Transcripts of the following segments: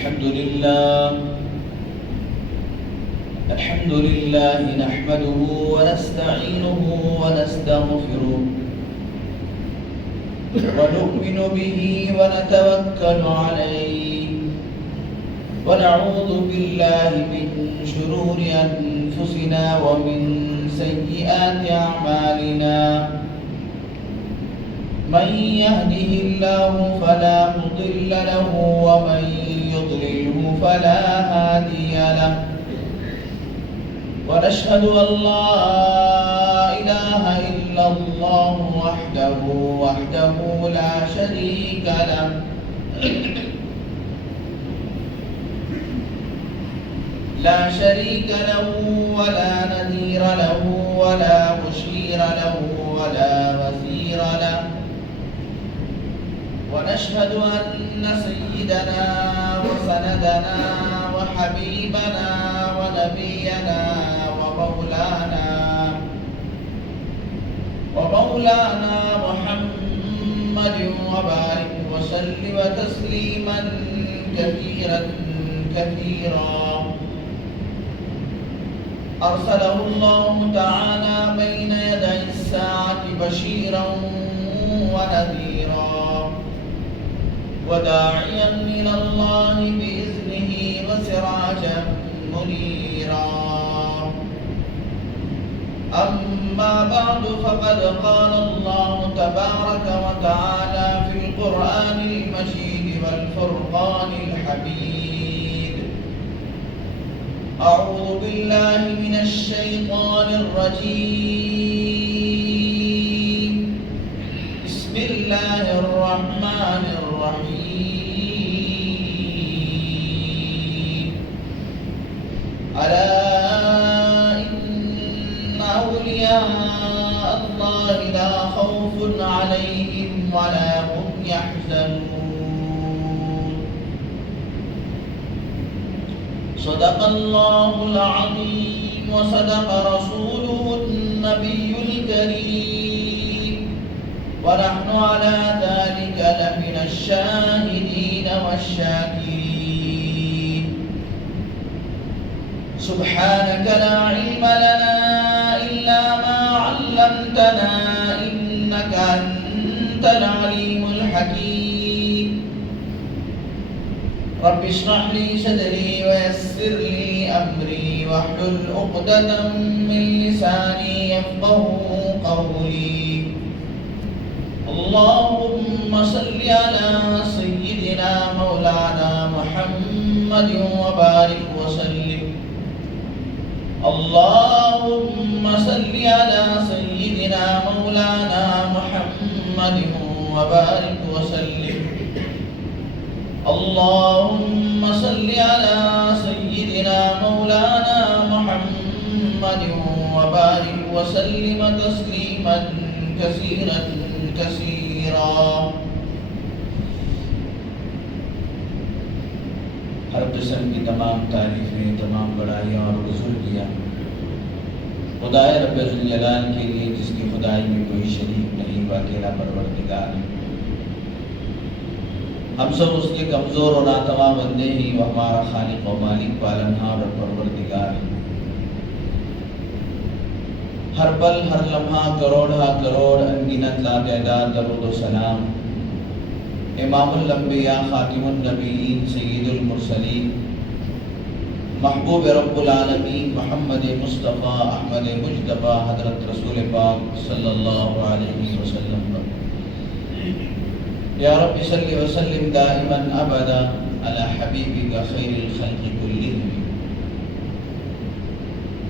الحمد لله نحمده ونستعينه ونستغفره ونؤمن به ونتوكل عليه ونعوذ بالله من شرور أنفسنا ومن سيئات أعمالنا من يهده الله فلا مضل له ومن يضلله فلا هادي له ونشهد أن لا إله إلا الله وحده لا شريك له ولا نذير له ولا مشير له ولا وزير له ونشهد أن سيدنا وسندنا وحبيبنا ونبينا ومولانا محمد وبارك وسلم تسليما كثيرا أرسله الله تعالى بين يدي الساعة بشيرا ونذيرا وداعيا إلى الله بإذنه وسراجا منيرا أما بعد فقد قال الله تبارك وتعالى في القرآن المجيد والفرقان الحميد أعوذ بالله من الشيطان الرجيم بسم الله الرحمن الرحيم ألا إن أولياء الله لا خوف عليهم ولا هم يحزنون صدق الله العظيم وصدق رسوله النبي الكريم ونحن على ذلك لمن الشاهدين والشاكرين سبحانك لا علم لنا إلا ما علمتنا إنك أنت العليم الحكيم رب اشرح لي صدري ويسر لي أمري واحلل عقدة من لساني يفقهوا قولي اللهم صل على سيدنا مولانا محمد وبارك وسلم اللهم صل على سيدنا مولانا محمد وبارك وسلم اللهم صل على سيدنا مولانا محمد وبارك وسلم تسليما كثيرا ہر قسم کی تمام تعریفیں تمام بڑائیاں اور بزرگیاں خدائے رب ذوالجلال کے لیے جس کی خدائی میں کوئی شریک نہیں اکیلا پروردگار ہے ہم سب اس کے کمزور اور ناتواں بندے ہی وہ ہمارا خالق و مالک پالنہار اور پروردگار ہے ہر پل ہر لمحہ کروڑ انگنت لاتعداد درود و سلام امام الانبیاء خاتم النبیین سید المرسلین محبوب رب العالمین محمد مصطفیٰ احمد مجتبیٰ حضرت رسول پاک صلی اللہ علیہ وسلم یا رب صلی وسلم دائما ابدا علی حبیبک خیر الخلق کلہم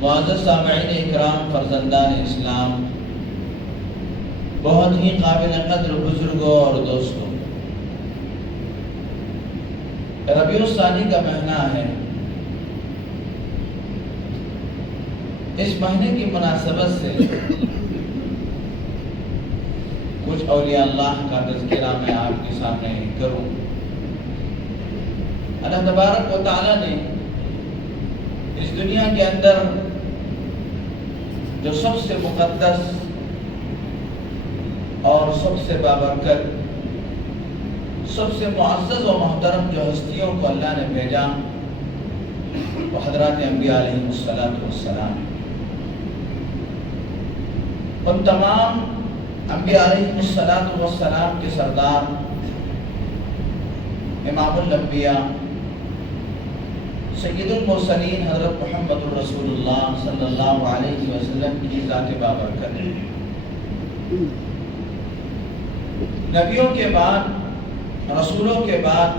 معزز سامعین اکرام فرزندان اسلام بہت ہی قابل قدر بزرگوں اور دوستوں ربیع الثانی کا مہینہ ہے اس مہینے کی مناسبت سے کچھ اولیاء اللہ کا تذکرہ میں آپ کے سامنے کروں اللہ تبارک و تعالی نے اس دنیا کے اندر جو سب سے مقدس اور سب سے بابرکت سب سے معزز و محترم جو ہستیوں کو اللہ نے بھیجا وہ حضرات انبیاء علیہ السلام. ان تمام انبیاء علیہ السلام کے سردار امام الانبیاء سید المرسلین حضرت محمد الرسول اللہ صلی اللہ علیہ وسلم کی ذات بابرکت. نبیوں کے بعد، رسولوں کے بعد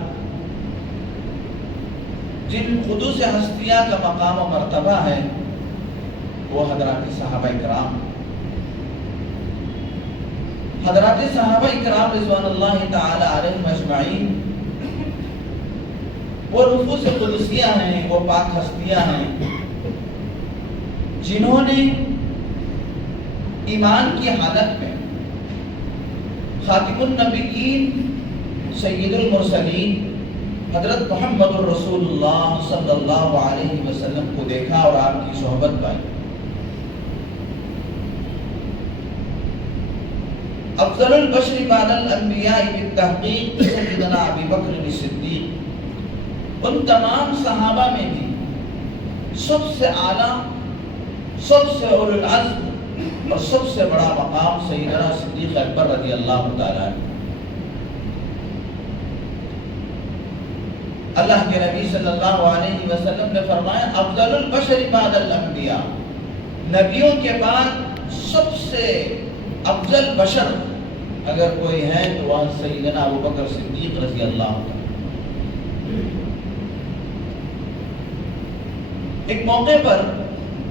جن قدوس ہستیاں کا مقام و مرتبہ ہے وہ حضرات صحابہ اکرام. حضرات صحابہ اکرام رضوان اللہ تعالی علیہم اجمعین وہ نفوس قدسیہ ہیں، وہ پاک ہستیاں ہیں جنہوں نے ایمان کی حالت میں خاتم النبیین سید المرسلین حضرت محمد الرسول اللہ صلی اللہ علیہ وسلم کو دیکھا اور آپ کی صحبت پائی. افضل البشر بعد الانبیاء بالتحقیق سیدنا ابی بکر الصدیق. ان تمام صحابہ میں بھی سب سے اعلیٰ، سب سے اولو العزم اور سب سے بڑا مقام سیدنا صدیق اکبر رضی اللہ تعالیٰ عنہ. اللہ کے نبی صلی اللہ علیہ وسلم نے فرمایا افضل البشر بعد الانبیاء، نبیوں کے بعد سب سے افضل بشر اگر کوئی ہے تو وہ سیدنا ابوبکر صدیق رضی اللہ عنہ. ایک موقع پر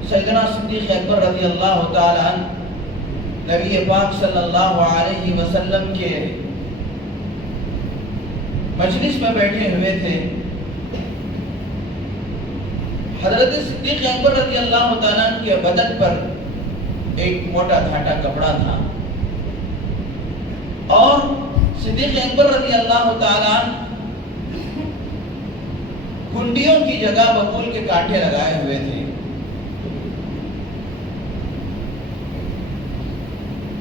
سیدنا صدیق اکبر رضی اللہ تعالی عنہ نبی پاک صلی اللہ علیہ وسلم کے مجلس میں بیٹھے ہوئے تھے. حضرت صدیق اکبر رضی اللہ تعالی عنہ کے بدن پر ایک موٹا دھاٹا کپڑا تھا اور صدیق اکبر رضی اللہ تعالی عنہ کنڈیوں کی جگہ ببول کے کانٹے لگائے ہوئے تھے.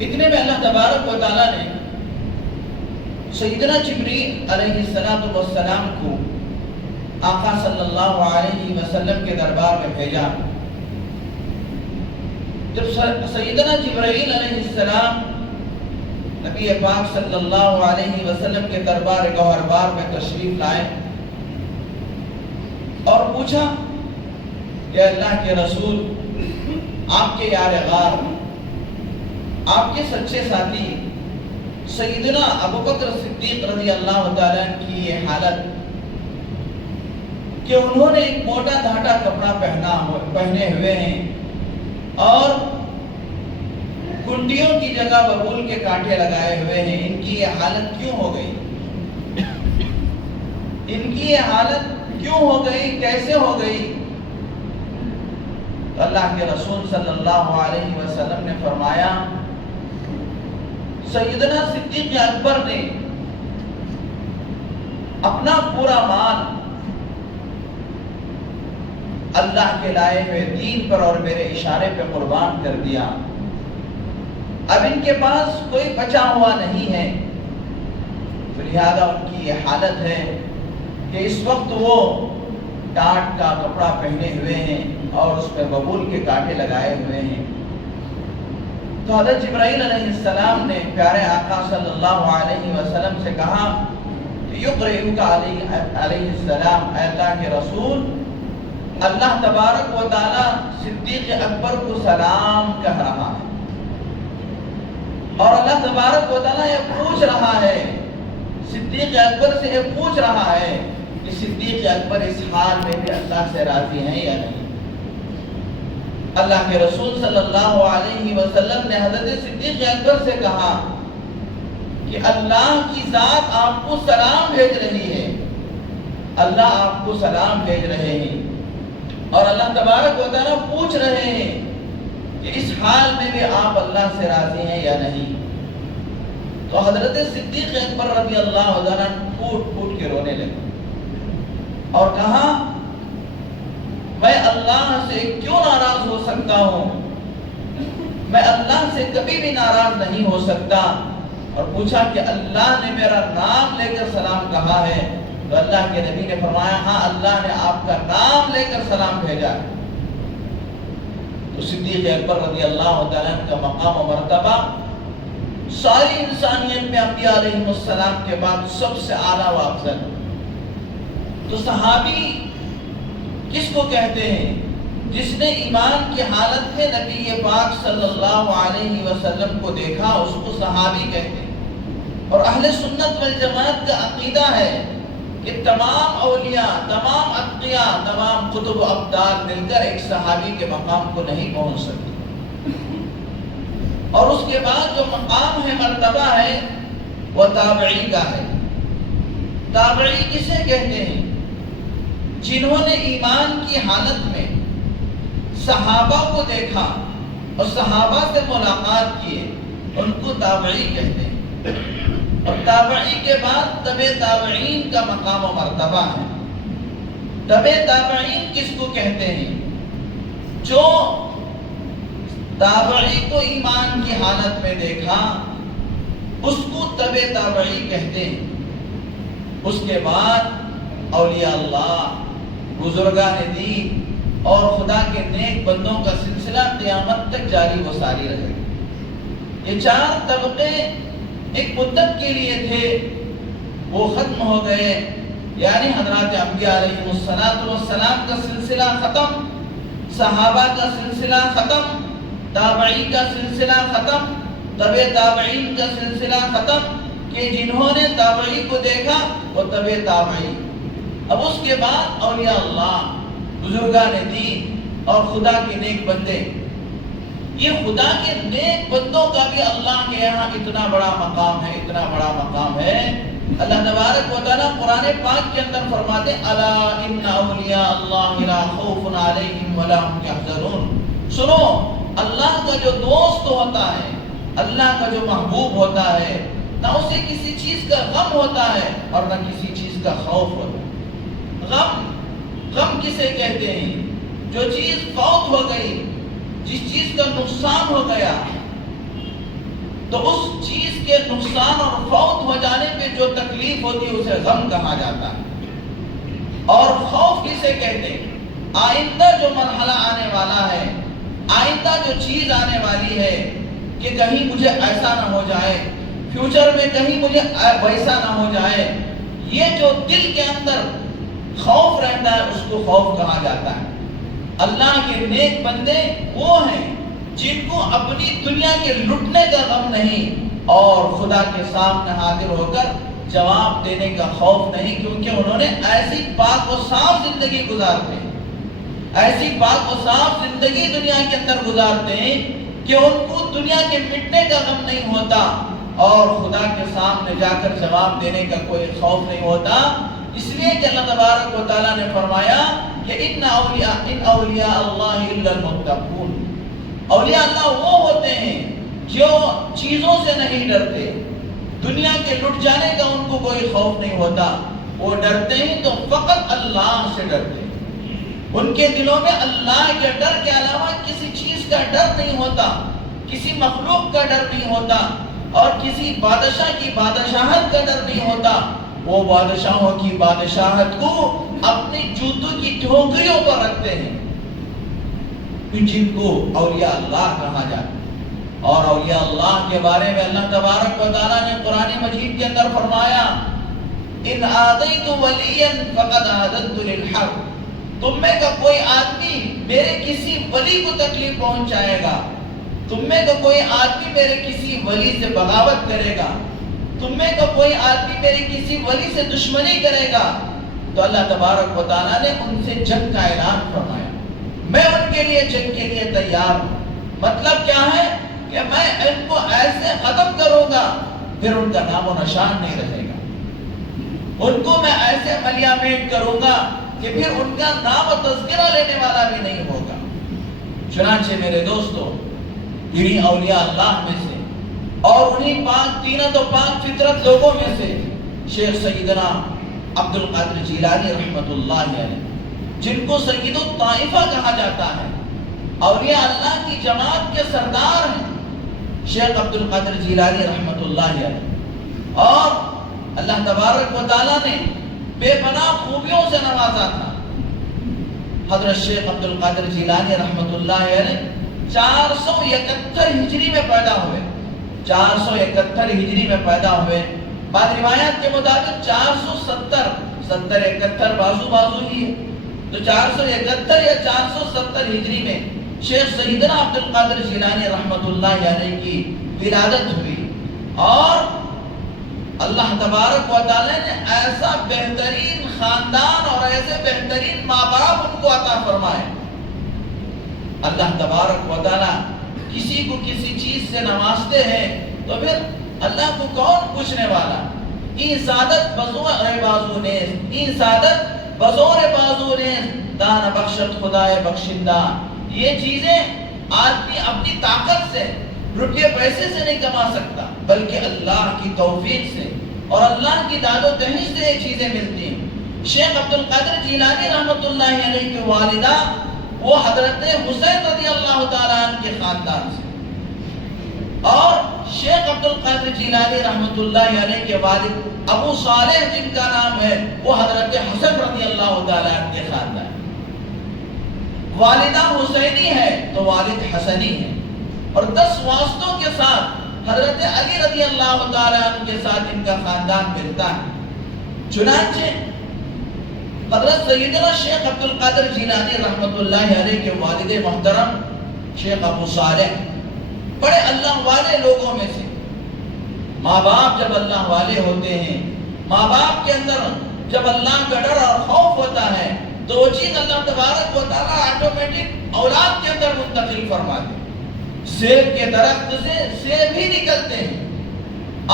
اتنے میں اللہ تبارک و تعالیٰ نے سیدنا جبریل علیہ السلام کو آقا صلی اللہ علیہ وسلم کے دربار میں بھیجا. جب سیدنا جبریل علیہ السلام نبی پاک صلی اللہ علیہ وسلم کے دربار گوہربار میں تشریف لائے اور پوچھا کہ اللہ کے رسول، آپ کے یار غار، آپ کے سچے ساتھی سیدنا ابوبکر صدیق رضی اللہ تعالیٰ کی یہ حالت کہ انہوں نے ایک موٹا دھاٹا کپڑا پہنے ہوئے ہیں اور کنڈیوں کی جگہ ببول کے کانٹے لگائے ہوئے ہیں، ان کی یہ حالت کیوں ہو گئی؟ ان کی یہ حالت کیوں ہو گئی؟ کیسے ہو گئی؟ تو اللہ کے رسول صلی اللہ علیہ وسلم نے فرمایا سیدنا صدیق اکبر نے اپنا پورا مال اللہ کے لائے ہوئے دین پر اور میرے اشارے پہ قربان کر دیا. اب ان کے پاس کوئی بچا ہوا نہیں ہے، لہذا ان کی یہ حالت ہے کہ اس وقت وہ ٹاٹ کا کپڑا پہنے ہوئے ہیں اور اس پہ ببول کے کانٹے لگائے ہوئے ہیں. تو حضرت جبرائیل علیہ السلام نے پیارے آقا صلی اللہ علیہ وسلم سے کہا یقرئک علیہ السلام، اے اللہ کے رسول، اللہ تبارک و تعالی صدیق اکبر کو سلام کہہ رہا ہے اور اللہ تبارک و تعالی یہ پوچھ رہا ہے، صدیق اکبر سے یہ پوچھ رہا ہے کہ صدیق اکبر اس حال میں بھی اللہ سے راضی ہیں یا نہیں. اللہ کے رسول صلی اللہ علیہ وسلم نے حضرت صدیق اکبر سے کہا کہ اللہ کی ذات آپ کو سلام بھیج رہی ہے، اللہ آپ کو سلام بھیج رہے ہیں اور اللہ تبارک و تعالیٰ پوچھ رہے ہیں کہ اس حال میں بھی آپ اللہ سے راضی ہیں یا نہیں. تو حضرت صدیق اکبر رضی اللہ عنہ پھوٹ پھوٹ کے رونے لگے اور کہا میں اللہ سے کیوں ناراض ہو سکتا ہوں، میں اللہ سے کبھی بھی ناراض نہیں ہو سکتا. اور پوچھا کہ اللہ نے میرا نام لے کر سلام کہا ہے؟ تو اللہ کے نبی نے فرمایا ہاں اللہ نے آپ کا نام لے کر سلام بھیجا ہے۔ تو صدیق اکبر رضی اللہ تعالیٰ عنہ کا مقام و مرتبہ ساری انسانیت میں انبیاء علیہ السلام کے بعد سب سے اعلیٰ و افضل۔ تو صحابی کس کو کہتے ہیں؟ جس نے ایمان کی حالت میں نبی پاک صلی اللہ علیہ وسلم کو دیکھا اس کو صحابی کہتے ہیں۔ اور اہل سنت والجماعت کا عقیدہ ہے کہ تمام اولیاء، تمام اتقیاء، تمام قطب و ابدال مل کر ایک صحابی کے مقام کو نہیں پہنچ سکتے۔ اور اس کے بعد جو مقام ہے، مرتبہ ہے، وہ تابعی کا ہے۔ تابعی کسے کہتے ہیں؟ جنہوں نے ایمان کی حالت میں صحابہ کو دیکھا اور صحابہ سے ملاقات کیے، ان کو تابعی کہتے ہیں۔ اور تابعی کے بعد تبع تابعین کا مقام و مرتبہ ہے۔ تبع تابعین کس کو کہتے ہیں؟ جو تابعی کو ایمان کی حالت میں دیکھا اس کو تبع تابعی کہتے ہیں۔ اس کے بعد اولیاء اللہ، بزرگان دین اور خدا کے نیک بندوں کا سلسلہ قیامت تک جاری و ساری رہے گا۔ یہ چار طبقے ایک مدت کے لیے تھے، وہ ختم ہو گئے، یعنی حضرات انبیاء علیہ السلام کا سلسلہ ختم، صحابہ کا سلسلہ ختم، تابعی کا سلسلہ ختم، تبع تابعین کا سلسلہ ختم، کہ جنہوں نے تابعی کو دیکھا وہ تبع تابعی۔ اب اس کے بعد اولیاء اللہ، بزرگان دین اور خدا کے نیک بندے۔ یہ خدا کے نیک بندوں کا بھی اللہ کے یہاں اتنا بڑا مقام ہے، اتنا بڑا مقام ہے۔ اللہ تبارک و تعالیٰ قرآن پاک کے اندر فرماتے الا ان اولیاء اللہ لا خوف علیہم ولا هم یحزنون۔ سنو، اللہ کا جو دوست ہوتا ہے، اللہ کا جو محبوب ہوتا ہے، نہ اسے کسی چیز کا غم ہوتا ہے اور نہ کسی چیز کا خوف ہوتا ہے۔ غم کسے کہتے ہیں؟ جو چیز فوت ہو گئی، جس چیز کا نقصان ہو گیا، تو اس چیز کے نقصان اور فوت ہو جانے پہ جو تکلیف ہوتی ہے اسے غم کہا جاتا ہے۔ اور خوف کسے کہتے ہیں؟ آئندہ جو مرحلہ آنے والا ہے، آئندہ جو چیز آنے والی ہے کہ کہیں مجھے ایسا نہ ہو جائے، فیوچر میں کہیں مجھے ویسا نہ ہو جائے، یہ جو دل کے اندر خوف رہتا ہے اس کو خوف کہا جاتا ہے۔ اللہ کے نیک بندے وہ ہیں جن کو اپنی دنیا کے لٹنے کا غم نہیں اور خدا کے سامنے حاضر ہو کر جواب دینے کا خوف نہیں، کیونکہ انہوں نے ایسی پاک و صاف زندگی گزارتے ہیں، ایسی پاک و صاف زندگی دنیا کے اندر گزارتے ہیں کہ ان کو دنیا کے مٹنے کا غم نہیں ہوتا اور خدا کے سامنے جا کر جواب دینے کا کوئی خوف نہیں ہوتا۔ اس لیے کہ اللہ تبارک و تعالیٰ نے فرمایا کہ ان اولیاء اللہ الا المتقون۔ اولیاء اللہ وہ ہوتے ہیں جو چیزوں سے نہیں ڈرتے، دنیا کے لٹ جانے کا ان کو کوئی خوف نہیں ہوتا، وہ ڈرتے ہیں تو فقط اللہ سے ڈرتے ہیں۔ ان کے دلوں میں اللہ کے ڈر کے علاوہ کسی چیز کا ڈر نہیں ہوتا، کسی مخلوق کا ڈر نہیں ہوتا اور کسی بادشاہ کی بادشاہت کا ڈر نہیں ہوتا۔ وہ بادشاہوں کی بادشاہت کو اپنی جوتوں کی ٹھوکریوں پر رکھتے ہیں، جن کو اولیاء اللہ کہا جاتا ہے۔ اور اولیاء اللہ کے بارے میں اللہ تبارک و تعالیٰ نے قرآن مجید کے اندر فرمایا ان آتیت ولیا فقد آذنت للحرب۔ تم میں کا کوئی آدمی میرے کسی ولی کو تکلیف پہنچائے گا، تم میں کا کوئی آدمی میرے کسی ولی سے بغاوت کرے گا، تم میں کا کوئی آدمی میرے کسی ولی سے دشمنی کرے گا، تو اللہ تبارک و تعالیٰ نے ان سے جنگ کا اعلان فرمایا، میں ان کے لیے جنگ کے لیے تیار ہوں۔ مطلب کیا ہے کہ میں ان کو ایسے ختم کروں گا پھر ان کا نام و نشان نہیں رہے گا، ان کو میں ایسے ملیامین کروں گا کہ پھر ان کا نام و تذکرہ لینے والا بھی نہیں ہوگا۔ چنانچہ میرے دوستو، انہی اولیاء اللہ میں سے اور انہی پاک تینت و پاک فطرت لوگوں میں سے شیخ سیدنا عبد القادر جیلانی رحمت اللہ علیہ، جن کو سید الطائفہ کہا جاتا ہے، اولیاء اللہ کی جماعت کے سردار ہیں، شیخ عبد القادر جیلانی رحمۃ اللہ علیہ، اور اللہ تبارک و تعالیٰ نے بے پناہ خوبیوں سے نوازا تھا۔ حضرت شیخ عبد القادر جیلانی رحمۃ اللہ علیہ 471 ہجری میں پیدا ہوئے، 471 ہجری میں پیدا ہوئے۔ بعض روایات کے مطابق 470، 70 71 بازو ہی ہے، تو 471 یا 470 ہجری میں شیخ سیدنا عبد القادر جیلانی رحمۃ اللہ علیہ کی ولادت ہوئی، اور اللہ تبارک و تعالیٰ نے ایسا بہترین خاندان اور ایسے بہترین ماں باپ ان کو عطا فرمائے۔ اللہ تبارک و تعالیٰ کسی کو کسی چیز سے نوازتے ہیں تو پھر اللہ کو کون پوچھنے والا؟ این سعادت بزور بازو نیز، این سعادت بزور بازو نیز، دان بخشت خدائے بخشندہ۔ یہ چیزیں آدمی اپنی طاقت سے، روپیے پیسے سے نہیں کما سکتا، بلکہ اللہ کی توفیق سے اور اللہ کی داد و دہش سے یہ چیزیں ملتی ہیں۔ شیخ عبد القادر جیلانی رحمۃ اللہ علیہ کی والدہ وہ حضرت حسین رضی اللہ تعالیٰ عنہ کے خاندان سے، اور شیخ عبد القادر جیلانی رحمۃ اللہ علیہ کے والد ابو صالح جن کا نام ہے وہ حضرت حسن رضی اللہ تعالیٰ عنہ کے خاندان۔ والدہ حسینی ہے تو والد حسنی ہے، اور 10 واسطوں کے ساتھ حضرت علی رضی اللہ تعالیٰ عنہ کے ساتھ ان کا خاندان ملتا ہے۔ چنانچہ حضرت سیدنا شیخ عبد القادر جیلانی رحمۃ اللہ علیہ کے والد محترم شیخ ابو صالح بڑے اللہ والے لوگوں میں سے۔ ماں باپ جب اللہ والے ہوتے ہیں، ماں باپ کے اندر جب اللہ کا ڈر اور خوف ہوتا ہے تو وہ چیز اللہ تبارک و تعالیٰ آٹومیٹک اولاد کے اندر منتقل فرما دے۔ سیب کے درخت سے سیب ہی نکلتے ہیں،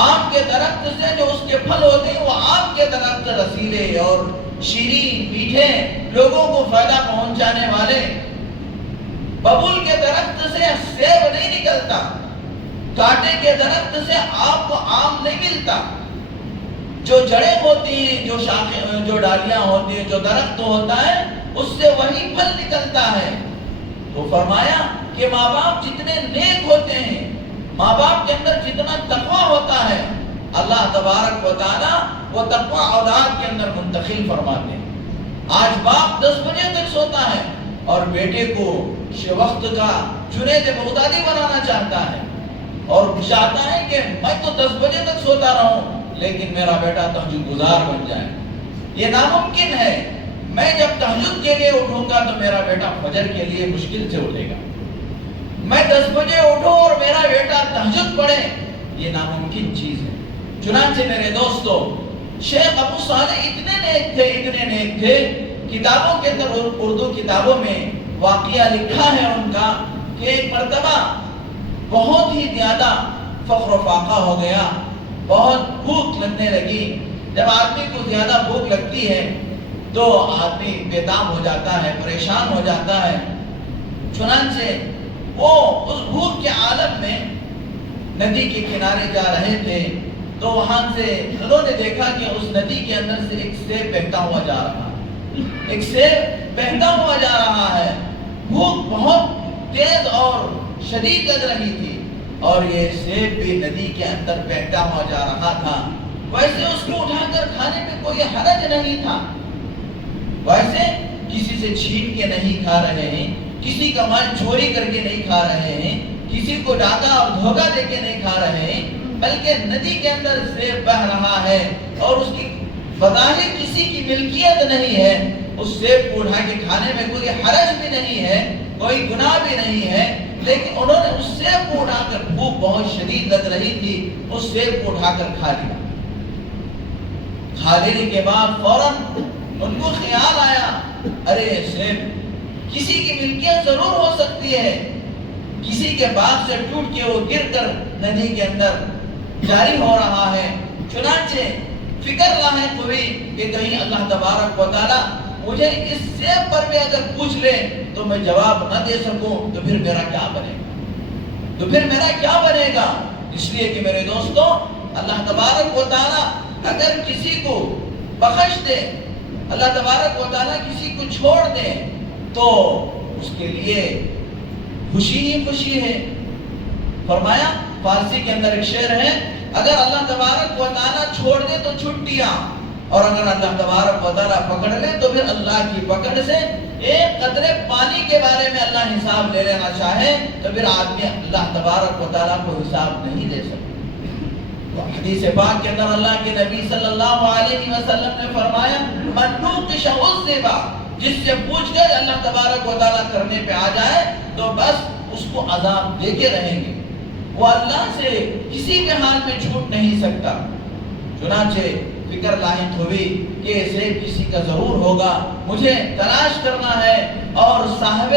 آم کے درخت سے جو اس کے پھل ہوتے ہیں وہ آم کے درخت رسیلے اور شیرین میٹھے لوگوں کو فائدہ پہنچانے والے۔ ببول کے درخت سے سیب نہیں نکلتا، کانٹے کے درخت سے آپ کو آم نہیں ملتا۔ جو جڑیں ہوتی ہیں، جو شاخیں، جو ڈالیاں ہوتی ہیں، جو درخت ہوتا ہے اس سے وہی پھل نکلتا ہے۔ تو فرمایا کہ ماں باپ جتنے نیک ہوتے ہیں، ماں باپ کے اندر جتنا تقویٰ ہوتا ہے، اللہ تبارک و تعالیٰ وہ تقویٰ اولاد کے اندر منتقل فرماتے ہیں۔ آج باپ 10 بجے تک سوتا ہے اور بیٹے کو وقت کا جنید بغدادی بنانا چاہتا ہے، اور چاہتا ہے کہ میں تو 10 بجے تک سوتا رہوں لیکن میرا بیٹا تہجد گزار بن جائے۔ یہ ناممکن ہے۔ میں جب تہجد کے لیے اٹھوں گا تو میرا بیٹا فجر کے لیے مشکل سے اٹھے گا۔ میں 10 بجے اٹھوں اور میرا بیٹا تہجد پڑھے، یہ ناممکن چیز ہے۔ چنانچہ میرے دوستو، شیخ ابو صالح اتنے نیک تھے، کتابوں کے اندر، اردو کتابوں میں واقعہ لکھا ہے ان کا کہ ایک مرتبہ بہت ہی زیادہ فقر و فاقہ ہو گیا، بہت بھوک لگنے لگی۔ جب آدمی کو زیادہ بھوک لگتی ہے تو آدمی بےتاب ہو جاتا ہے، پریشان ہو جاتا ہے۔ چنانچہ وہ اس بھوک کے عالم میں ندی کے کنارے جا رہے تھے تو وہاں سے انہوں نے دیکھا کہ اس ندی کے اندر سے ایک سیب بہتا ہوا جا رہا ہے، ایک سیب بہتا ہوا جا رہا ہے۔ بھوک بہت تیز اور شدید لگ رہی تھی، اور یہ سیب بھی ندی کے اندر بہتا ہوا جا رہا تھا۔ ویسے اس کو اٹھا کر کھانے میں کوئی حرج نہیں تھا، ویسے کسی سے چھین کے نہیں کھا رہے ہیں، کسی کا مال چوری کر کے نہیں کھا رہے ہیں، کسی کو ڈاکہ اور دھوکہ دے کے نہیں کھا رہے ہیں، بلکہ ندی کے اندر سیب بہ رہا ہے اور اس کی بظاہر کسی کی ملکیت نہیں ہے۔ اس سیب کو اٹھا کے کھانے میں کوئی حرج بھی نہیں ہے، کوئی گناہ بھی نہیں ہے، لیکن انہوں نے اس سیب کو اٹھا کر، بھوک بہت شدید لگ رہی تھی، اس سیب کو اٹھا کر کھا لیا۔ کھا لینے کے بعد فوراً ان کو خیال آیا، ارے سیب کسی کی ملکیت ضرور ہو سکتی ہے، کسی کے باغ سے ٹوٹ کے وہ گر کر ندی کے اندر جاری ہو رہا ہے۔ چنانچہ فکر لاحق ہوئی کہ کہیں اللہ تبارک و تعالیٰ مجھے اس سیب پر بھی اگر پوچھ لے تو میں جواب نہ دے سکوں تو پھر میرا کیا بنے گا؟ اس لیے کہ میرے دوستو، اللہ تبارک و تعالیٰ اگر کسی کو بخش دے، اللہ تبارک و تعالیٰ کسی کو چھوڑ دے تو اس کے لیے خوشی ہی خوشی ہے۔ فرمایا فارسی کے اندر ایک شعر ہے، اگر اللہ تبارک و تعالیٰ چھوڑ دے تو چھٹیاں، اور اگر اللہ تبارک و تعالیٰ پکڑ لے تو پھر اللہ کی پکڑ سے ایک قطرے پانی کے بارے میں اللہ حساب لے لینا چاہے تو پھر آدمی اللہ تبارک و تعالیٰ کو حساب نہیں دے سکتا۔ حدیث پاک کے اندر اللہ کے نبی صلی اللہ علیہ وسلم نے فرمایا من نوقش عذب، جس سے پوچھ کر اللہ تبارک و تعالیٰ کرنے پہ آ جائے تو بس اس کو عذاب دے کے رہیں گے، وہ اللہ سے کسی بھی حال میں چھوٹ نہیں سکتا۔ چنانچہ فکر لاحق ہوئی کہ سیب کسی کا ضرور ہوگا، مجھے تلاش کرنا ہے اور صاحب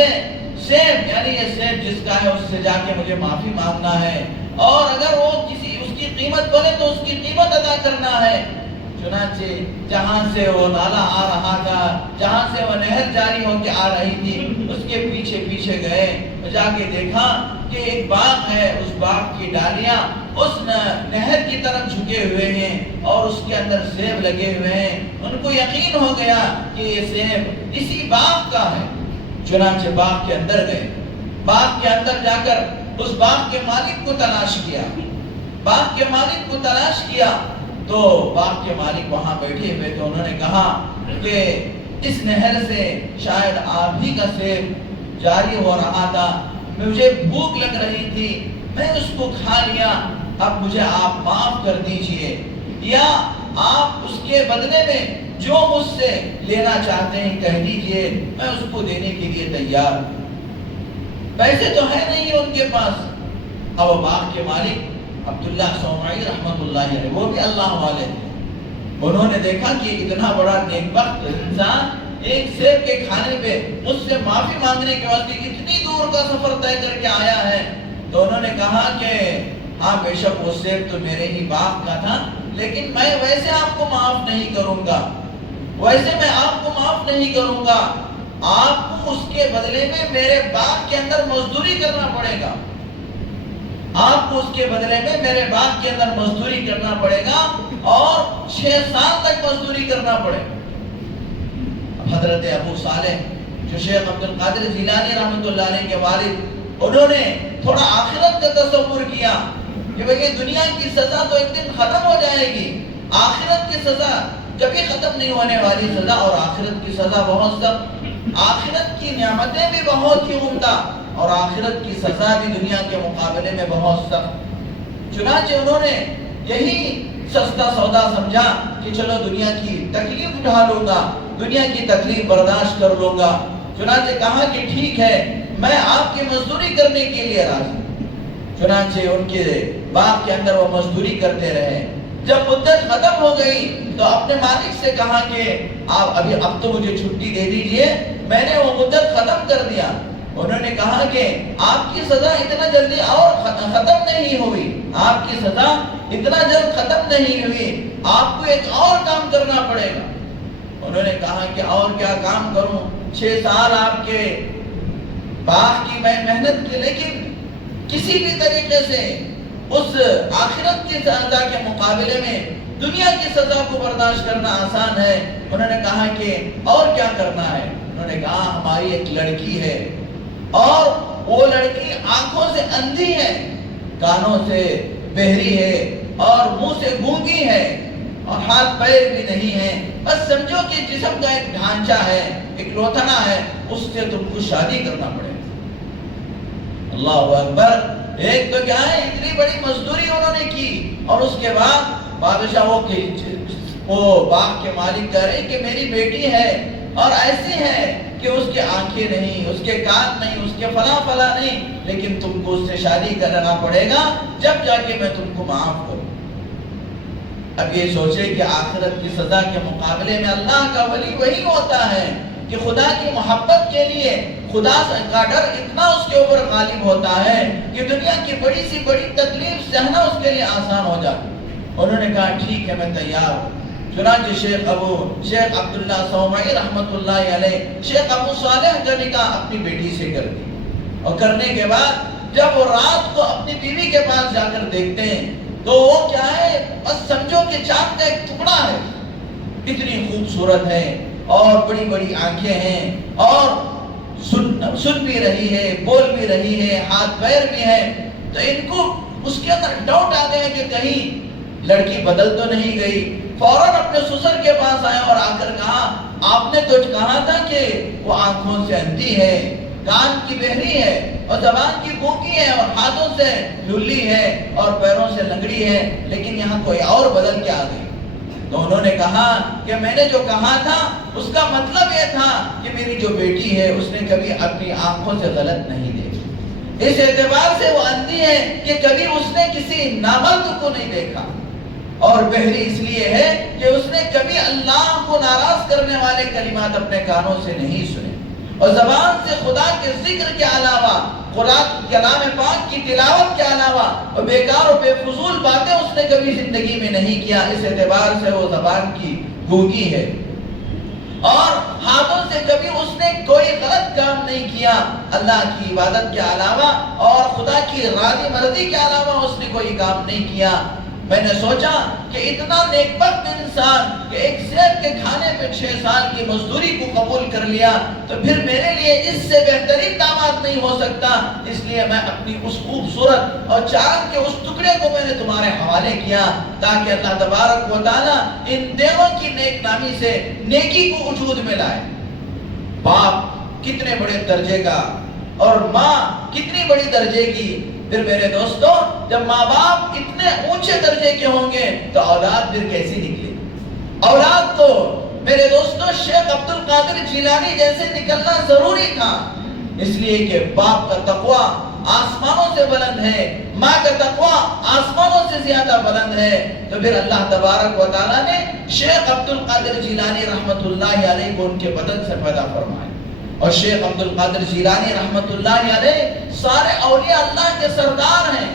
سیب یعنی یہ سیب جس کا ہے اس سے جا کے مجھے معافی مانگنا ہے، اور اگر وہ کسی اس کی قیمت بولے تو اس کی قیمت ادا کرنا ہے۔ چنانچہ جہاں سے وہ نالا آ رہا تھا، جہاں سے وہ نہر جاری ہو کے آ رہی تھی، اس کے پیچھے پیچھے گئے، جا کے دیکھا کہ ایک باغ ہے، اس باغ کی ڈالیاں اس نہر کی طرف جھکے ہوئے ہیں اور اس کے اندر سیب لگے ہوئے ہیں۔ ان کو یقین ہو گیا کہ یہ سیب اسی باغ کا ہے۔ چنانچہ باغ کے اندر گئے، باغ کے اندر جا کر اس باغ کے مالک کو تلاش کیا، باغ کے مالک کو تلاش کیا تو باغ کے مالک وہاں بیٹھے ہوئے تھے۔ انہوں نے کہا کہ اس نہر سے شاید آپ ہی کا سیب جاری ہو رہا تھا، مجھے بھوک لگ رہی تھی، میں اس کو کھا لیا، اب مجھے آپ معاف کر دیجئے، یا آپ اس کے بدلے میں جو مجھ سے لینا چاہتے ہیں کہہ دیجئے، میں اس کو دینے کے لیے تیار ہوں۔ پیسے تو ہے نہیں ان کے پاس۔ اب باغ کے مالک عبداللہ صومعی رحمت اللہ علیہ وہ بھی اللہ والے تھے، انہوں نے دیکھا کہ اتنا بڑا نیکبخت انسان ایک سیب کے کھانے پہ مجھ سے معافی مانگنے کے واسطے اتنی دور کا سفر طے کر کے آیا ہے، تو انہوں نے کہا کہ ہاں بے شک وہ سیب تو میرے ہی باغ کا تھا، لیکن میں ویسے آپ کو معاف نہیں کروں گا، ویسے میں آپ کو معاف نہیں کروں گا، آپ کو اس کے بدلے میں میرے باغ کے اندر مزدوری کرنا پڑے گا، آپ کو اس کے بدلے میں میرے باغ کے اندر مزدوری کرنا پڑے گا اور 6 سال تک مزدوری کرنا پڑے گا۔ حضرت ابو صالح جو شیخ عبد القادر جیلانی رحمۃ اللہ علیہ کے والد، انہوں نے تھوڑا آخرت کا تصور کیا کہ بھئی دنیا کی سزا تو ایک دن ختم ہو جائے گی، آخرت کی سزا کبھی ختم نہیں ہونے والی سزا، اور آخرت کی سزا بہت سخت، آخرت کی نعمتیں بھی بہت ہی عمدہ اور آخرت کی سزا بھی دنیا کے مقابلے میں بہت سخت۔ چنانچہ انہوں نے یہی سستا سودا سمجھا کہ چلو دنیا کی تکلیف اٹھا لوں گا، دنیا کی تکلیف برداشت کر لوں گا۔ چنانچہ کہا کہ ٹھیک ہے میں آپ کی مزدوری کرنے کے لیے راضی ہوں۔ چنانچہ ان کے باغ کے اندر وہ مزدوری کرتے رہے، جب مدت ختم ہو گئی تو اپنے مالک سے کہا کہ آپ اب تو مجھے چھٹی دے دیجئے، میں نے وہ مدت ختم کر دیا۔ انہوں نے کہا کہ آپ کی سزا اتنا جلدی اور ختم نہیں ہوئی، آپ کی سزا اتنا جلد ختم نہیں ہوئی، آپ کو ایک اور کام کرنا پڑے گا۔ انہوں نے کہا کہ اور کیا کام کروں، 6 سال آپ کے باغ کی میں محنت کی، لیکن کسی بھی طریقے سے اس آخرت کی سزا کے مقابلے میں دنیا کی سزا کو برداشت کرنا آسان ہے۔ انہوں نے کہا کہ اور کیا کرنا ہے؟ انہوں نے کہا ہماری ایک لڑکی ہے اور وہ لڑکی آنکھوں سے اندھی ہے، کانوں سے بہری ہے اور منہ سے گونگی ہے اور ہاتھ پیر بھی نہیں ہے، بس سمجھو کہ جسم کا ایک ڈھانچہ ہے، ایک لوتھڑا ہے، اس سے تم کو شادی کرنا پڑے گا۔ اللہ اکبر! ایک تو کیا ہے اتنی بڑی مزدوری انہوں نے کی، اور اس کے بعد بادشاہ وہ باغ کے مالک کہہ رہے کہ میری بیٹی ہے اور ایسی ہے کہ اس کے آنکھیں نہیں، اس کے کان نہیں، اس کے فلاں فلاں نہیں، لیکن تم کو اس سے شادی کرنا پڑے گا جب جا کے میں تم کو معاف کروں۔ اب یہ سوچے کہ آخرت کی سزا کے مقابلے میں اللہ کا ولی وہی ہوتا ہے کہ خدا کی محبت کے لیے خدا کا ڈر اتنا اس کے اوپر غالب ہوتا ہے کہ دنیا کی بڑی سی بڑی تکلیف سہنا اس کے لیے آسان ہو جاتا۔ انہوں نے کہا ٹھیک ہے میں تیار ہوں۔ چنانچہ شیخ عبداللہ صومعی رحمت اللہ علیہ شیخ ابو صالح کا نکاح اپنی بیٹی سے کر دی، اور کرنے کے بعد جب وہ رات کو اپنی بیوی کے پاس جا کر دیکھتے ہیں تو وہ کیا ہے، بس سمجھو کہ چاند کا ایک ٹکڑا ہے، اتنی خوبصورت ہے اور بڑی بڑی آنکھیں ہیں اور سن بھی رہی ہے، بول بھی رہی ہے، ہاتھ پیر بھی ہے، تو ان کو اس کے اندر ڈاؤٹ آ گیا کہ کہیں لڑکی بدل تو نہیں گئی. فوراً اپنے سسر کے پاس آیا اور آ کر کہا آپ نے تو کہا تھا کہ وہ آنکھوں سے اندھی ہے, کان کی بہری ہے اور زبان کی گونگی ہے اور ہاتھوں سے للی ہے اور پیروں سے لنگڑی ہے, لیکن یہاں کوئی اور بدل کے آ گئی. تو انہوں نے کہا کہ میں نے جو کہا تھا اس کا مطلب یہ تھا کہ میری جو بیٹی ہے اس نے کبھی اپنی آنکھوں سے غلط نہیں دیکھا. اس اعتبار سے وہ اندھی ہے کہ کبھی اس نے کسی نامرد کو نہیں دیکھا, اور بہری اس لیے ہے کہ اس نے کبھی اللہ کو ناراض کرنے والے کلمات اپنے کانوں سے نہیں سنے, اور زبان سے خدا کے ذکر کے علاوہ, قرآن کلام پاک کی تلاوت کے علاوہ اور بیکار و بے فضول باتیں اس نے کبھی زندگی میں نہیں کیا. اس اعتبار سے وہ زبان کی گونگی ہے, اور ہاتھوں سے کبھی اس نے کوئی غلط کام نہیں کیا اللہ کی عبادت کے علاوہ, اور خدا کی راضی مرضی کے علاوہ اس نے کوئی کام نہیں کیا. میں نے سوچا کہ اتنا نیکبخت انسان کہ ایک زیب کے کھانے پہ 6 سال کی مزدوری کو قبول کر لیا, تو پھر میرے لیے اس سے بہترین داماد نہیں ہو سکتا. اس لیے میں اپنی اس خوبصورت اور چاند کے اس ٹکڑے کو میں نے تمہارے حوالے کیا, تاکہ اللہ تبارک و تعالیٰ ان دونوں کی نیک نامی سے نیکی کو وجود میں لائے. باپ کتنے بڑے درجے کا اور ماں کتنی بڑی درجے کی. پھر میرے دوستوں, جب ماں باپ اتنے اونچے درجے کے ہوں گے تو اولاد پھر کیسی نکلے. اولاد تو میرے دوستوں شیخ عبد القادر جیلانی جیسے نکلنا ضروری تھا, اس لیے کہ باپ کا تقوی آسمانوں سے بلند ہے, ماں کا تقوی آسمانوں سے زیادہ بلند ہے. تو پھر اللہ تبارک و تعالیٰ نے شیخ عبد القادر جیلانی رحمت اللہ علیہ کو ان کے بدن سے پیدا فرمایا, اور شیخ عبد القادر جیلانی رحمت اللہ علیہ سارے اولیاء اللہ کے سردار ہیں.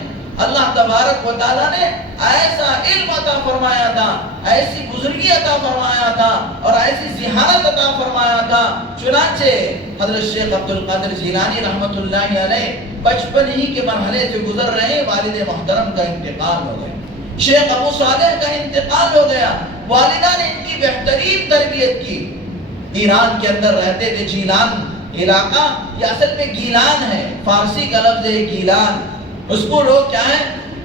اللہ تبارک و تعالیٰ نے ایسا علم عطا فرمایا تھا, ایسی بزرگی عطا فرمایا تھا اور ایسی ذہانت عطا فرمایا تھا. چنانچہ حضرت شیخ عبد القادر جیلانی رحمت اللہ علیہ بچپن ہی کے مرحلے سے گزر رہے والد محترم کا انتقال ہو گیا. شیخ ابو صالح کا انتقال ہو گیا. والدہ نے ان کی بہترین تربیت کی. ایران کے اندر رہتے تھے, جیلان علاقہ, یہ اصل میں گیلان ہے, فارسی کا لفظ ہے گیلان. اس کو لوگ کیا ہے,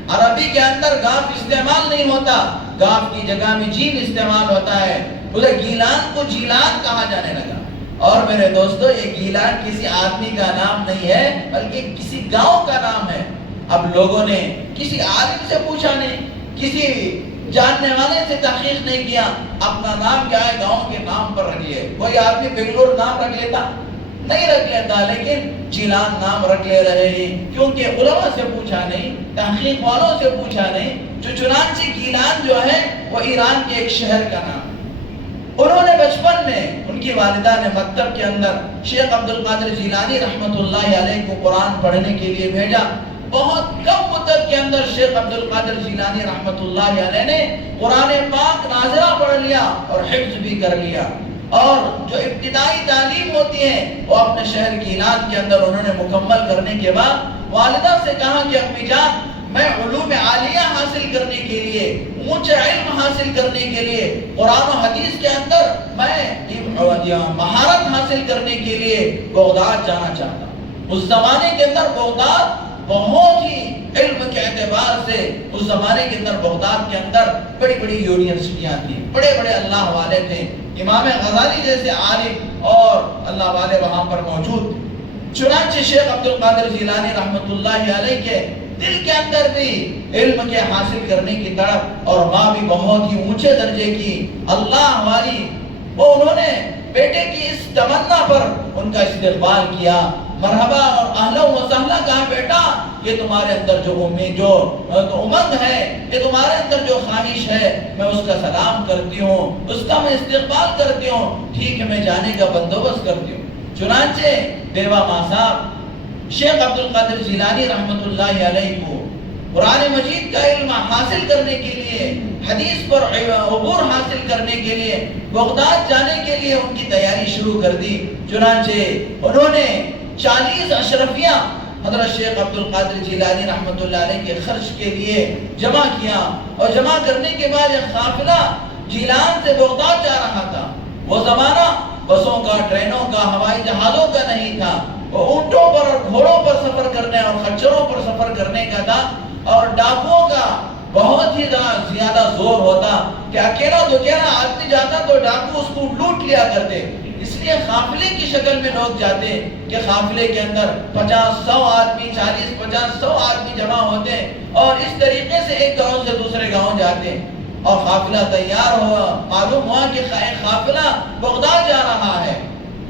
عربی کے اندر گاف استعمال نہیں ہوتا, گاف کی جگہ میں جیم استعمال ہوتا ہے. ادھر گیلان کو جیلان کہا جانے لگا. اور میرے دوستو, یہ گیلان کسی آدمی کا نام نہیں ہے بلکہ کسی گاؤں کا نام ہے. اب لوگوں نے کسی عالم سے پوچھا نہیں, کسی جاننے والے سے تحقیق نہیں کیا, اپنا نام کیا ہے گاؤں کے نام پر رکھ لیے. کوئی آدمی بنگلور نام رکھ لیتا نہیں رکھ لیتا, لیکن جیلان نام رکھ لے رہے ہیں کیونکہ علماء سے پوچھا نہیں, تحقیق والوں سے پوچھا نہیں. جو چنانچہ گیلان جو ہے وہ ایران کے ایک شہر کا نام. انہوں نے بچپن میں ان کی والدہ نے مکتب کے اندر شیخ عبد القادر جیلانی رحمت اللہ علیہ کو قرآن پڑھنے کے لیے بھیجا. بہت کم مدت کے اندر شیخ عبد القادر جیلانی رحمت اللہ علیہ نے قرآن پاک ناظرہ پڑھ لیا اور حفظ بھی کر لیا. اور جو ابتدائی تعلیم ہوتی ہے وہ اپنے شہر گیلان کے اندر انہوں نے مکمل کرنے کے بعد والدہ سے کہا کہ امی جان, میں علوم عالیہ حاصل کرنے کے لیے, اونچا علم حاصل کرنے کے لیے, قرآن و حدیث کے اندر میں مہارت حاصل کرنے کے لیے بغداد جانا چاہتا ہوں. اس زمانے کے اندر بغداد بہت ہی علم کے اعتبار سے, اس زمانے کے اندر بغداد کے اندر بڑی بڑی یونیورسٹیاں تھیں, بڑے بڑے اللہ والے تھے, امام غزالی جیسے عالم اور اللہ والے وہاں پر موجود. چنانچہ شیخ عبد القادر جیلانی رحمت اللہ علیہ کے دل کے اندر بھی علم کے حاصل کرنے کی تڑپ, اور ماں بھی بہت ہی اونچے درجے کی اللہ والی. وہ انہوں نے بیٹے کی اس تمنا پر ان کا استقبال کیا, مرحبا اور اہلا و سہلا کہا, بیٹا یہ تمہارے اندر جو امید, جو امنگ ہے, یہ تمہارے اندر جو خواہش ہے, میں اس کا سلام کرتی ہوں, اس کا میں استقبال کرتی ہوں, ٹھیک ہے میں جانے کا بندوبست کرتی ہوں. چنانچہ بیوہ ماں صاحب شیخ عبد القادر جیلانی رحمت اللہ علیہ کو قرآن مجید کا علم حاصل کرنے کے لیے, حدیث پر عبور حاصل کرنے کے لیے بغداد جانے کے لیے ان کی تیاری شروع کر دی. چنانچہ انہوں نے 40 اشرفیہ حضرت شیخ عبد القادر جیلانی رحمت اللہ علیہ کے خرچ کے لیے جمع کیا, اور جمع کرنے کے بعد ایک قافلہ جیلان سے بغداد جا رہا تھا. وہ زمانہ بسوں کا, ٹرینوں کا, ہوائی جہازوں کا نہیں تھا, وہ اونٹوں پر اور گھوڑوں پر سفر کرنے اور خچروں پر سفر کرنے کا تھا. اور ڈاکوؤں کا بہت ہی زیادہ زور ہوتا کہ اکیلا دوکیلا آدمی جاتا تو ڈاکو اس کو لوٹ لیا کرتے. اس لیے قافلے کی شکل میں لوگ جاتے کہ قافلے کے اندر 50-100 آدمی 40-50-100 آدمی جمع ہوتے اور اس طریقے سے ایک گاؤں سے دوسرے گاؤں جاتے اور قافلہ تیار ہوا. معلوم ہوا کہ قافلہ بغداد جا رہا ہے.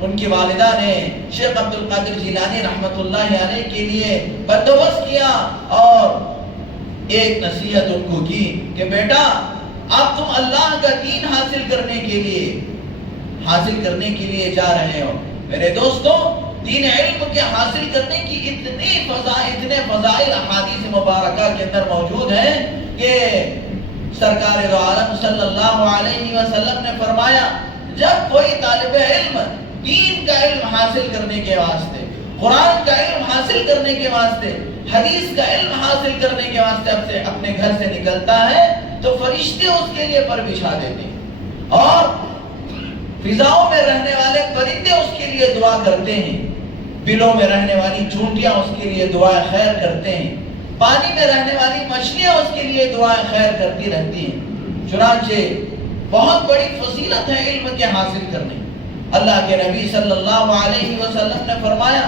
ان کی والدہ نے شیخ عبد القادر جیلانی رحمت اللہ علیہ کے لیے بندوبست کیا اور ایک نصیحت ان کو کی کہ بیٹا اب تم اللہ کا دین حاصل کرنے کے لیے جا رہے ہو. میرے دوستوں دین علم کے حاصل کرنے کی اتنے فضائل احادیث مبارکہ کے اندر موجود ہیں کہ سرکار دو عالم صلی اللہ علیہ وسلم نے فرمایا جب کوئی طالب علم دین کا علم حاصل کرنے کے واسطے، قرآن کا علم حاصل کرنے کے واسطے، حدیث کا علم حاصل کرنے کے واسطے اپنے گھر سے نکلتا ہے تو فرشتے اس کے لیے پر بچھا دیتے ہیں اور فضاؤں میں رہنے والے پرندے اس کے لیے دعا کرتے ہیں، بلوں میں رہنے والی چونٹیاں اس کے لیے دعا خیر کرتے ہیں، پانی میں رہنے والی مچھلیاں اس کے لیے دعا خیر کرتی رہتی ہیں. چنانچہ بہت بڑی فضیلت ہے علم کے حاصل کرنے. اللہ کے نبی صلی اللہ علیہ وسلم نے فرمایا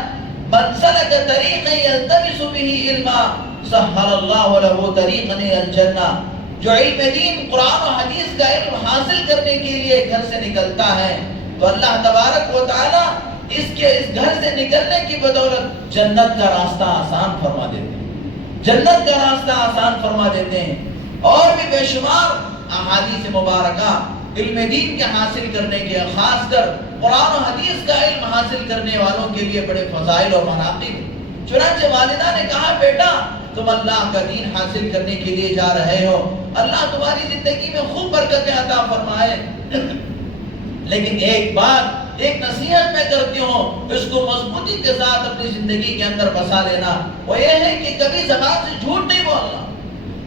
من سلک طریقا یلتمس به علما سہل اللہ له طریقا الی الجنہ. جو علم دین قرآن و حدیث کا علم حاصل کرنے کے لیے گھر سے نکلتا ہے تو اللہ تبارک و تعالی اس گھر سے نکلنے کی بدولت جنت کا راستہ آسان فرما دیتے ہیں. جنت کا راستہ آسان فرما دیتے ہیں. اور بھی بے شمار احادیث مبارکہ علم دین کے حاصل کرنے کے، خاص کر قرآن و حدیث کا علم حاصل کرنے والوں کے لیے بڑے فضائل اور مناقب. چنانچہ والدہ نے کہا بیٹا تم اللہ کا دین حاصل کرنے کے لیے جا رہے ہو، اللہ تمہاری زندگی میں خوب برکتیں عطا فرمائے، لیکن ایک بات، ایک نصیحت میں کرتی ہوں، اس کو مضبوطی کے ساتھ اپنی زندگی کے اندر بسا لینا. وہ یہ ہے کہ کبھی زبان سے جھوٹ نہیں بولنا،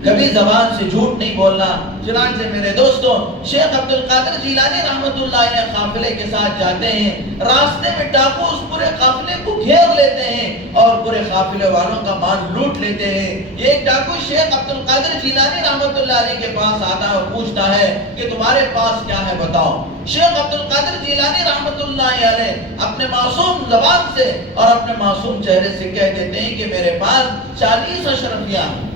کبھی زبان سے جھوٹ نہیں بولنا. چنانچہ میرے دوستوں شیخ عبد القادر جیلانی رحمت اللہ علیہ قافلے کے ساتھ جاتے ہیں. راستے میں ڈاکو اس پورے قافلے کو گھیر لیتے ہیں اور پورے قافلے والوں کا مال لوٹ لیتے ہیں. ایک ڈاکو شیخ عبد القادر جیلانی رحمت اللہ علیہ کے پاس آتا ہے اور پوچھتا ہے کہ تمہارے پاس کیا ہے بتاؤ. شیخ عبد القادر جیلانی رحمت اللہ علیہ اپنے معصوم زبان سے اور اپنے معصوم چہرے سے کہہ دیتے ہیں کہ میرے پاس 40 اشرفیاں ہیں،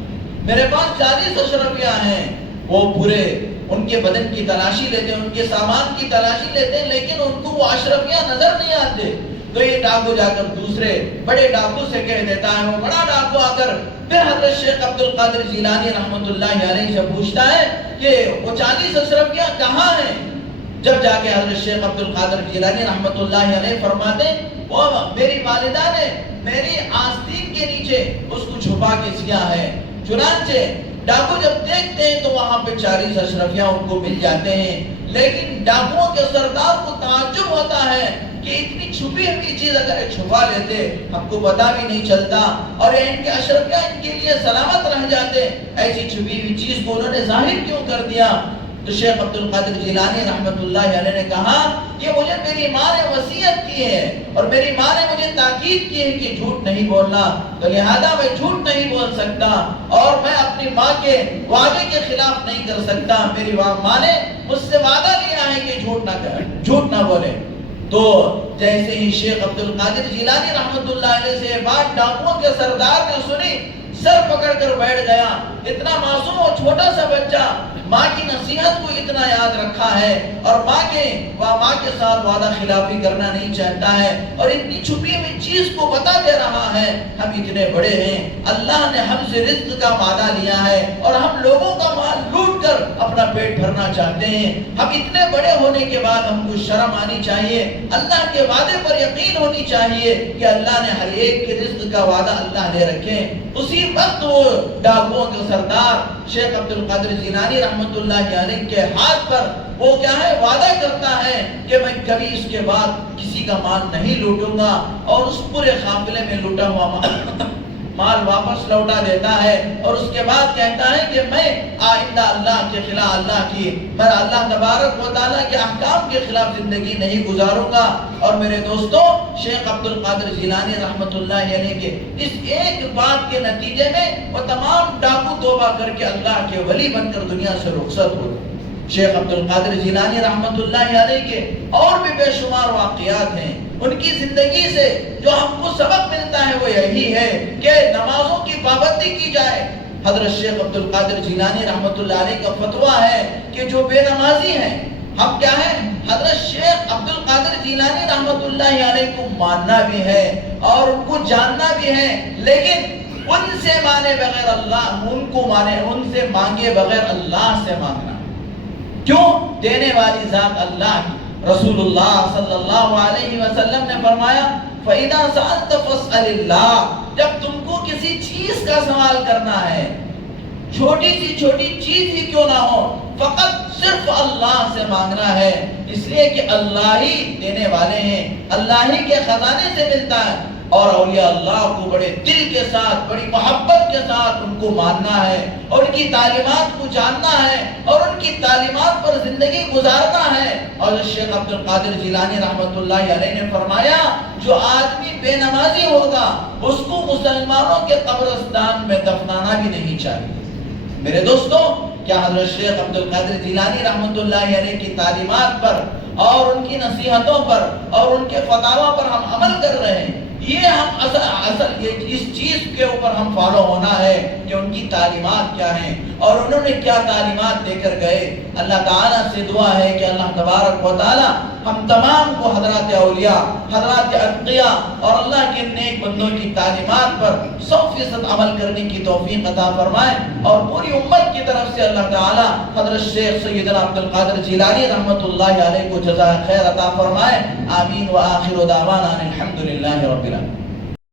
میرے پاس 40 اشرفیاں ہیں. وہ پورے ان کے بدن کی تلاشی لیتے ہیں، ان کے سامان کی تلاشی لیتے ہیں، لیکن ان کو وہ اشرفیاں نظر نہیں آتے. تو یہ ڈاکو جا کر دوسرے بڑے ڈاکو سے کہہ دیتا ہے. وہ بڑا ڈاکو آ کر پھر حضرت شیخ عبد القادر جیلانی رحمت اللہ علیہ سے پوچھتا ہے کہ وہ 40 اشرفیاں کہاں ہیں. جب جا کے حضرت شیخ عبد القادر جیلانی رحمت اللہ علیہ فرماتے وہ میری والدہ نے میری آستین کے نیچے اس کو چھپا کے سیا ہے. چنانچہ ڈاکو جب دیکھتے ہیں تو وہاں پہ 40 اشرفیاں ان کو مل جاتے ہیں. لیکن ڈاکوؤں کے سردار کو تعجب ہوتا ہے کہ اتنی چھپی ہوئی چیز اگر چھپا لیتے ہم کو پتا بھی نہیں چلتا اور ان کے اشرفیاں ان کے لیے سلامت رہ جاتے، ایسی چھپی ہوئی چیز کو انہوں نے ظاہر کیوں کر دیا. تو شیخ عبد القادر جیلانی رحمت اللہ علیہ نے کہا کہ مجھے میری ماں نے وصیت کی ہے اور میری ماں نے مجھے تاکید کی ہے کہ جھوٹ نہیں بولنا، تو لہذا میں جھوٹ نہیں بول سکتا اور میں اپنی ماں کے وعدے کے خلاف نہیں کر سکتا. میری ماں نے مجھ سے وعدہ لیا ہے کہ جھوٹ نہ بولے. تو جیسے ہی شیخ عبد القادر جیلانی رحمت اللہ علیہ سے بات ڈاکوؤں کے سردار نے سنی، سر پکڑ کر بیٹھ گیا. اتنا معصوم اور چھوٹا سا بچہ ماں کی نصیحت کو اتنا یاد رکھا ہے اور ماں کے ساتھ وعدہ خلافی کرنا نہیں چاہتا ہے اور اتنی چھپی ہوئی چیز کو بتا دے رہا ہے. ہم اتنے بڑے ہیں، اللہ نے ہم سے رزق کا وعدہ لیا ہے اور ہم لوگوں کا مال لوٹ کر اپنا پیٹ بھرنا چاہتے ہیں. ہم اتنے بڑے ہونے کے بعد ہم کو شرم آنی چاہیے، اللہ کے وعدے پر یقین ہونی چاہیے کہ اللہ نے ہر ایک کے رزق کا وعدہ اللہ دے رکھے. اسی وقت وہ ڈاکوؤں کے سردار شیخ عبد القادر جیلانی رحمت اللہ علیہ کے ہاتھ پر وہ کیا ہے وعدہ کرتا ہے کہ میں کبھی اس کے بعد کسی کا مال نہیں لوٹوں گا اور اس پورے قافلے میں لوٹا ہوا مال واپس لوٹا دیتا ہے اور اس کے بعد کہتا ہے کہ میں آئندہ اللہ کے خلاف میں اللہ تبارک و تعالیٰ کے احکام کے خلاف زندگی نہیں گزاروں گا۔ اور میرے دوستو، شیخ عبد القادر جیلانی رحمت اللہ علیہ کے اس ایک بات کے نتیجے میں وہ تمام ڈاکو توبہ کر کے اللہ کے ولی بن کر دنیا سے رخصت ہوتے۔ شیخ عبد القادر جیلانی رحمت اللہ علیہ کے اور بھی بے شمار واقعات ہیں۔ ان کی زندگی سے جو ہم کو سبق ملتا ہے وہ یہی ہے کہ نمازوں کی پابندی کی جائے۔ حضرت شیخ عبد القادر جیلانی رحمت اللہ علیہ کا فتویٰ ہے کہ جو بے نمازی ہیں، ہم کیا ہیں، حضرت شیخ عبد القادر جیلانی رحمت اللہ علیہ کو ماننا بھی ہے اور ان کو جاننا بھی ہے، لیکن ان سے مانے بغیر ان سے مانگے بغیر اللہ سے مانگنا۔ کیوں؟ دینے والی ذات اللہ کی۔ رسول اللہ صلی اللہ علیہ وسلم نے فرمایا فَإِذَا سَأَلْتَ فَاسْأَلِ اللَّهِ، جب تم کو کسی چیز کا سوال کرنا ہے، چھوٹی سی چھوٹی چیز ہی کیوں نہ ہو، فقط صرف اللہ سے مانگنا ہے، اس لیے کہ اللہ ہی دینے والے ہیں، اللہ ہی کے خزانے سے ملتا ہے۔ اور اولیاء اللہ کو بڑے دل کے ساتھ، بڑی محبت کے ساتھ ان کو ماننا ہے اور ان کی تعلیمات کو جاننا ہے اور ان کی تعلیمات پر زندگی گزارنا ہے۔ اور شیخ عبد القادر جیلانی رحمت اللہ علیہ نے فرمایا جو آدمی بے نمازی ہوگا اس کو مسلمانوں کے قبرستان میں دفنانا بھی نہیں چاہیے۔ میرے دوستوں، کیا حضرت شیخ عبد القادر جیلانی رحمت اللہ علیہ کی تعلیمات پر اور ان کی نصیحتوں پر اور ان کے فتاویٰ پر ہم عمل کر رہے ہیں؟ یہ ہم اس چیز کے اوپر ہم فالو ہونا ہے کہ ان کی تعلیمات کیا ہیں اور انہوں نے کیا تعلیمات دے کر گئے۔ اللہ تعالیٰ سے دعا ہے کہ اللہ تبارک و تعالیٰ ہم تمام کو حضرات اولیاء، حضرات اتقیاء اور اللہ کے نیک بندوں کی تعلیمات پر 100% عمل کرنے کی توفیق عطا فرمائے، اور پوری امت کی طرف سے اللہ تعالیٰ حضرت شیخ سیدنا عبد القادر جیلانی رحمت اللہ علیہ کو جزائے خیر عطا فرمائے۔ آمین و آخر دعوانا الحمدللہ رب العالمین۔